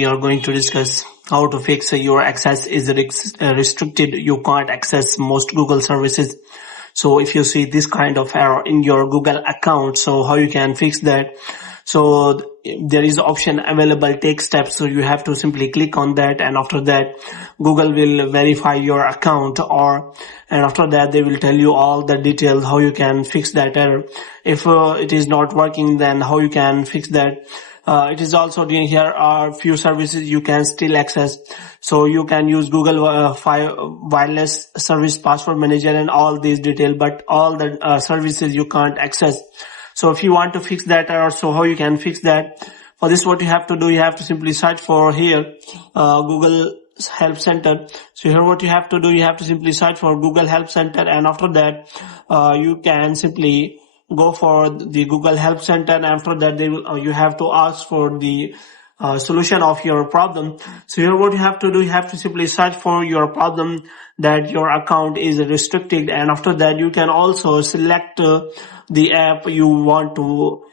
We are going to discuss how to fix your access is restricted. You can't access most Google services. So if you see this kind of error in your Google account, so how you can fix that? So there is option available, take steps. So you have to simply click on that, and after that Google will verify your account, and after that they will tell you all the details how you can fix that error. If it is not working, then how you can fix that. It is also doing here are few services you can still access. So you can use Google wireless service password manager and all these details, but all the services you can't access. So if you want to fix that error, so how you can fix that? For this, what you have to do, you have to simply search for here Google Help Center. So here what you have to do, you have to simply search for Google Help Center, and after that you can simply go for the Google Help Center, and after that they will, you have to ask for the solution of your problem. So here what you have to do, you have to simply search for your problem that your account is restricted, and after that you can also select the app you want to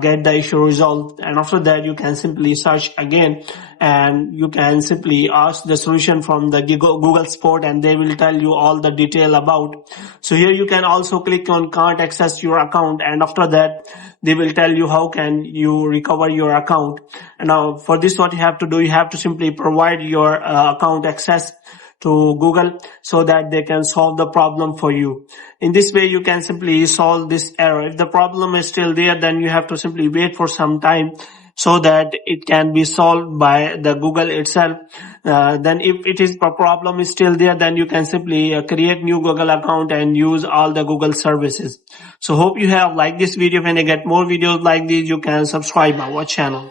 get the issue resolved, and after that you can simply search again, and you can simply ask the solution from the Google support, and they will tell you all the detail about. So here you can also click on can't access your account, and after that they will tell you how can you recover your account. And now for this, what you have to do, you have to simply provide your account access to Google so that they can solve the problem for you. In this way you can simply solve this error. If the problem is still there, then you have to simply wait for some time so that it can be solved by the Google itself. Then if it is the problem is still there, then you can simply create new Google account and use all the Google services. So hope you have liked this video. When you get more videos like these, you can subscribe our channel.